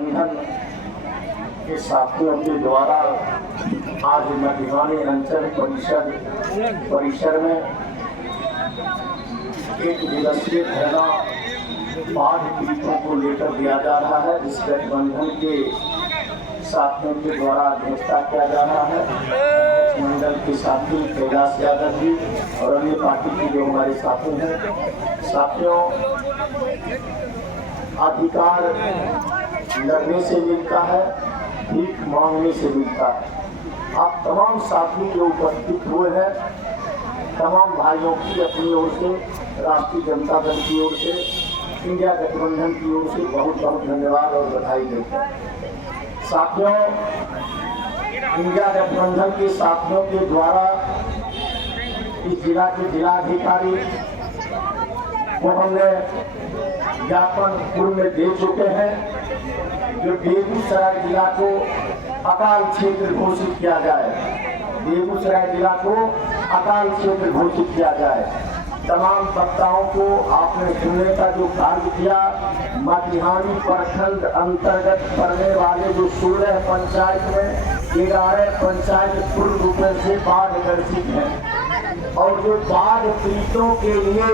गठबंधन के साथियों के द्वारा आज मटिहानी अंचल परिसर में एक दिवसीय धरना बाढ़ पीड़ितों को लेकर दिया जा रहा है। इस गठबंधन के साथियों के द्वारा अध्यक्षता किया जा रहा है। मंडल के साथी कैलाश यादव जी और अन्य पार्टी के जो हमारे साथी हैं। साथियों, अधिकार लड़ने से मिलता है, भीख मांगने से मिलता है। आप तमाम साथी जो उपस्थित हुए हैं, तमाम भाइयों की अपनी ओर से, राष्ट्रीय जनता दल की ओर से, इंडिया गठबंधन की ओर से बहुत बहुत धन्यवाद और बधाई देते हैं। साथियों, इंडिया गठबंधन के साथियों के द्वारा इस जिला के जिलाधिकारी को हमने ज्ञापन पूर्व में दे चुके हैं। जो बेगूसराय जिला को अकाल क्षेत्र घोषित किया जाए, बेगूसराय जिला को अकाल क्षेत्र घोषित किया जाए। तमाम वक्ताओं को आपने सुनने का जो कार्य किया, मटिहानी प्रखंड अंतर्गत पड़ने वाले जो 16 पंचायत में 11 पंचायत पूर्ण रूप से बाढ़ ग्रसित हैं और जो बाढ़ पीड़ितों के लिए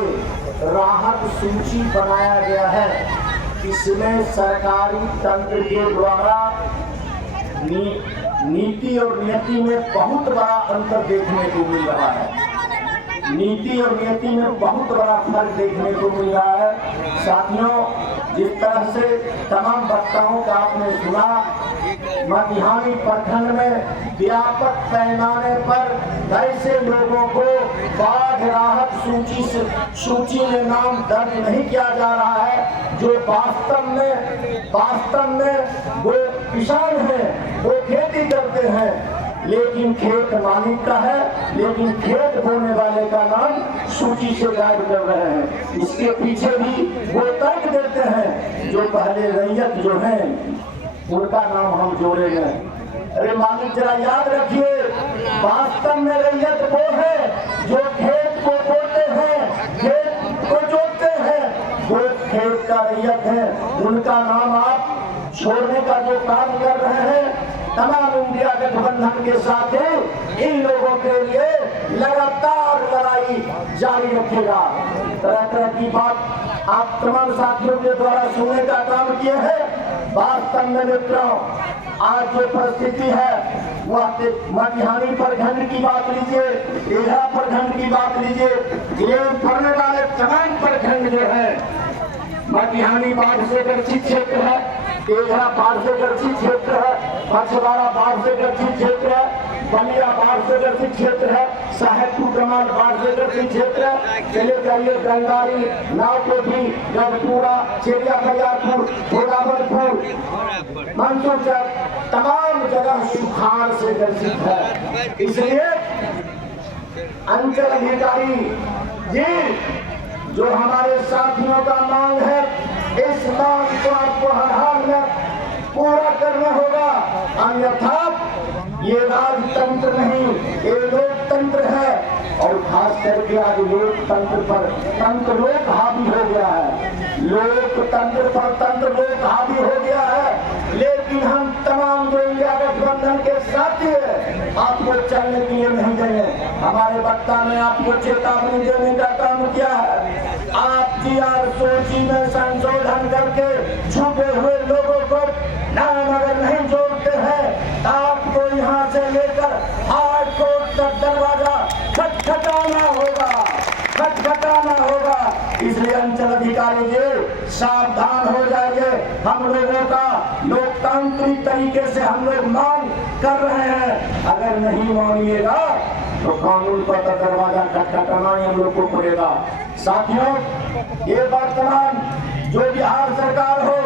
राहत सूची बनाया गया है, इसमें सरकारी तंत्र के द्वारा नीति और नियति में बहुत बड़ा अंतर देखने को मिल रहा है। नीति और नियति में बहुत बड़ा फर्क देखने को मिल रहा है। साथियों, जिस तरह से तमाम वक्ताओं का आपने सुना, मटिहानी प्रखंड में व्यापक पैमाने पर ऐसे लोगों को बाढ़ राहत सूची में नाम दर्ज नहीं किया जा रहा है, जो वास्तव में वो किसान हैं, वो खेती करते हैं, लेकिन खेत मालिक का है, लेकिन खेत बोने वाले का नाम सूची से गायब कर रहे हैं। इसके पीछे भी वो तर्क देते हैं, जो पहले रैयत जो हैं उनका नाम हम जोड़ेंगे। अरे मालिक, जरा याद रखिए, वास्तव में रैयत वो है जो खेत को बोते हैं, खेत को जोतते हैं, वो खेत का रैयत है। उनका नाम आप छोड़ने का जो काम कर रहे हैं, तमाम इंडिया गठबंधन के साथ इन लोगों के लिए लगातार लड़ाई जारी रखेगा। तरह तरह की बात आप तमाम साथियों के द्वारा सुनने का काम किए हैं। वास्तव में मित्रों, आज जो परिस्थिति है वह मटिहानी प्रखंड की बात लीजिए, एघरा प्रखंड की बात लीजिए, ये पड़ने वाले तमाम प्रखंड जो है, मटिहानी बाढ़ से ग्रसित क्षेत्र है, एघरा बाढ़ से ग्रसित क्षेत्र है, मछुआरा बाढ़ से ग्रसित क्षेत्र है, बलिया बाढ़ से ग्रसित क्षेत्र है, साहेबपुर कमाल बाढ़ से ग्रसित क्षेत्र है। चले जाइए गंगारी, नावकोठी, गढ़पुरा, चेरिया बरियारपुर, भोलावरपुर, मंसूरचक, तमाम जगह सुखाड़ से ग्रसित है। इसलिए अंचल अधिकारी जी, जो हमारे साथियों का मांग है, इस मांग को आपको हर हाल में पूरा करना होगा, अन्यथा ये राजतंत्र नहीं, ये लोकतंत्र है। और खास करके आज लोकतंत्र पर तंत्र लोक हावी हो गया है, लोकतंत्र पर तंत्र लोक हावी हो गया है। लेकिन हम तमाम जो इंडिया गठबंधन के साथी है, आपको चलने के लिए नहीं देंगे। हमारे वक्ता ने आपको चेतावनी देने का काम किया है। आप TR-100 में संशोधन करके छुपे हुए लोगों को नाम अगर नहीं जोड़ते हैं, आपको यहाँ से लेकर हाई कोर्ट तक दरवाजा खटखटाना होगा। इसलिए अंचल अधिकारी जी सावधान हो जाइए। हम लोगों का लोकतांत्रिक तरीके से हम लोग मांग कर रहे हैं, अगर नहीं मानिएगा तो कानून पर दरवाजा खटखटाना ही हम लोग को पड़ेगा। साथियों, ये वर्तमान जो बिहार सरकार हो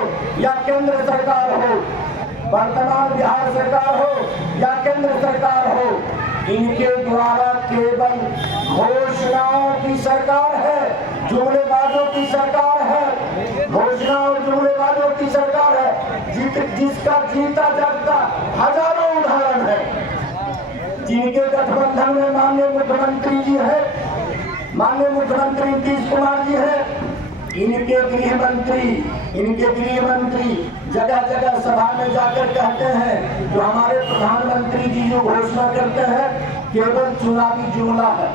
या केंद्र सरकार हो, वर्तमान बिहार सरकार हो या केंद्र सरकार हो, इनके द्वारा केवल घोषणाओं की सरकार है, जुमलेबाजों की सरकार है, घोषणा और जुमलेबाजों की सरकार है, जिसका जीता जागता हजारों उदाहरण है। जिनके गठबंधन में माननीय मुख्यमंत्री जी है, माननीय मुख्यमंत्री नीतीश कुमार जी है, इनके गृह मंत्री जगह जगह सभा में जाकर कहते हैं जो हमारे प्रधानमंत्री जी जो घोषणा करते हैं केवल चुनावी जुमला है,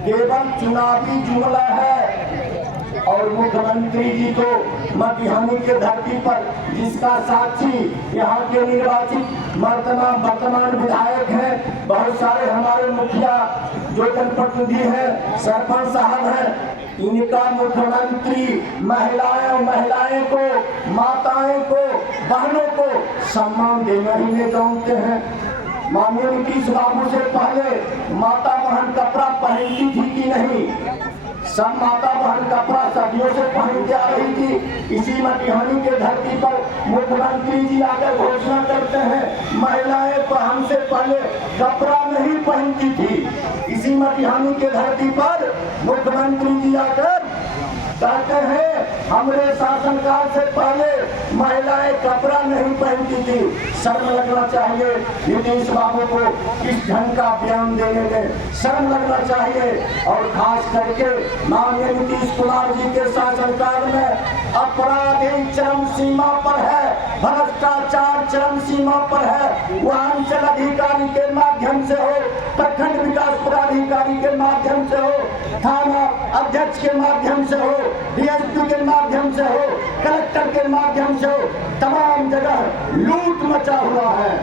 केवल चुनावी जुमला है। और मुख्यमंत्री जी तो मटिहानी के धरती पर जिसका साक्षी यहाँ के निर्वाचित वर्तमान विधायक हैं, बहुत सारे हमारे मुखिया जो जनप्रतिनिधि हैं, सरपंच साहब हैं, इनका मुख्यमंत्री महिलाएं को, माताएं को, बहनों को सम्मान देना ही नहीं जानते हैं। माननीय नीतीश बाबू से पहले माता बहन कपड़ा पहनती थी कि नहीं? सब माता बहन कपड़ा सदियों से पहनती आ रही थी। इसी मटिहानी के धरती पर मुख्यमंत्री जी आकर घोषणा करते हैं महिलाएं हमसे पहले कपड़ा नहीं पहनती थी। इसी मटिहानी के धरती पर मुख्यमंत्री जी आकर कहते हैं हमारे शासनकाल से पहले महिलाएं कपड़ा नहीं पहनती थी। शर्म लगना चाहिए नीतीश बाबू को इस ढंग का बयान देने में, शर्म लगना चाहिए। और खास करके माननीय नीतीश कुमार जी के शासनकाल में अपराध चरम सीमा पर है, भ्रष्टाचार चरम सीमा पर है। वह अंचल अधिकारी के माध्यम से हो, प्रखंड विकास पदाधिकारी के माध्यम से हो, थाना अध्यक्ष के माध्यम से हो, डीएसपी के माध्यम से हो, कलेक्टर के माध्यम से हो, तमाम जगह लूट मचा हुआ है,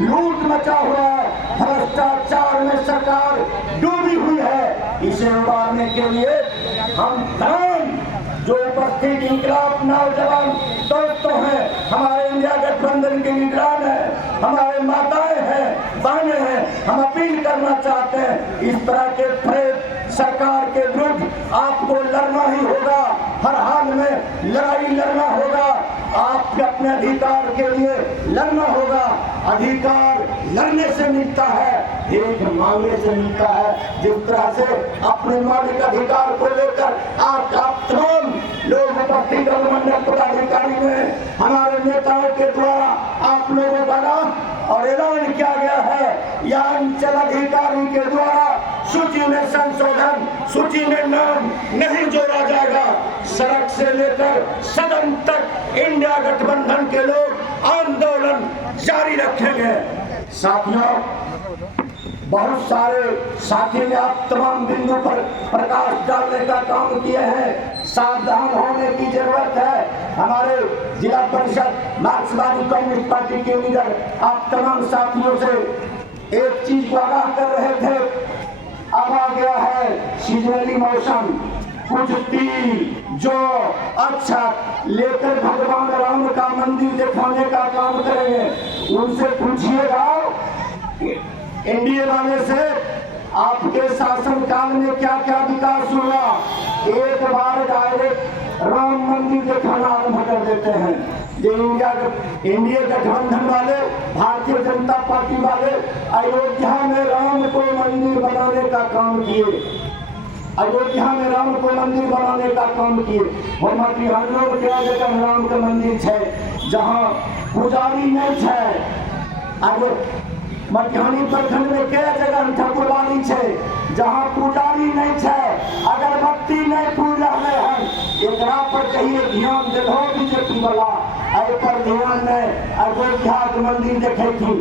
लूट मचा हुआ है। भ्रष्टाचार में सरकार डूबी हुई है। इसे उबारने के लिए हम तमाम जो उपस्थित इंकलाब नौजवान दोस्तों हैं, हमारे इंडिया गठबंधन के निगरान है, हमारे माताएं हैं, बहनें हैं, हम अपील करना चाहते हैं इस तरह के प्रेत सरकार के विरुद्ध आपको लड़ना ही होगा, हर हाल में लड़ाई लड़ना होगा। आपके अपने अधिकार के लिए लड़ना होगा। अधिकार लड़ने से मिलता है, एक मांगने से मिलता है। जिस तरह से अपने मौलिक अधिकार को लेकर आप तमाम लोग उपस्थित मंडल पदाधिकारी में हमारे नेताओं के द्वारा आप लोगों द्वारा और ऐलान किया गया है या अंचल अधिकारी के द्वारा सूची में संशोधन, सूची में नाम नहीं जोड़ा जाएगा। सड़क से लेकर सदन तक इंडिया गठबंधन के लोग आंदोलन जारी रखेंगे। साथियों, बहुत सारे साथी ने आप तमाम बिंदु पर प्रकाश डालने का काम किए हैं। सावधान होने की जरूरत है। हमारे जिला परिषद मार्क्सवादी कम्युनिस्ट पार्टी के लीडर आप तमाम साथियों से एक चीज को आगाह कर रहे थे। अब आ गया है सीजनली मौसम, कुछ तीर जो अच्छा लेकर भगवान राम का मंदिर दिखाने का काम करेंगे। उनसे पूछिएगा एनडीए वाले से आपके शासनकाल में क्या क्या विकास हुआ। एक बार डायरेक्ट राम मंदिर दिखाना आरम्भ कर देते हैं। जो इंडिया गठबंधन वाले, भारतीय जनता पार्टी वाले अयोध्या में राम को मंदिर बनाने का काम किए, अयोध्या में राम को मंदिर बनाने का काम किए। और मटिहानी में क्या जगह राम का मंदिर है जहाँ पुजारी नहीं है। अब मटिहानी प्रखंड में क्या जगह ठाकुरबाड़ी है जहाँ पुजारी नहीं है, अगरबत्ती नहीं पूजा में है। एकरा पर कहिए ध्यान दे बीजेपी वाला, पर ध्यान नहीं। अयोध्या के मंदिर देखे थी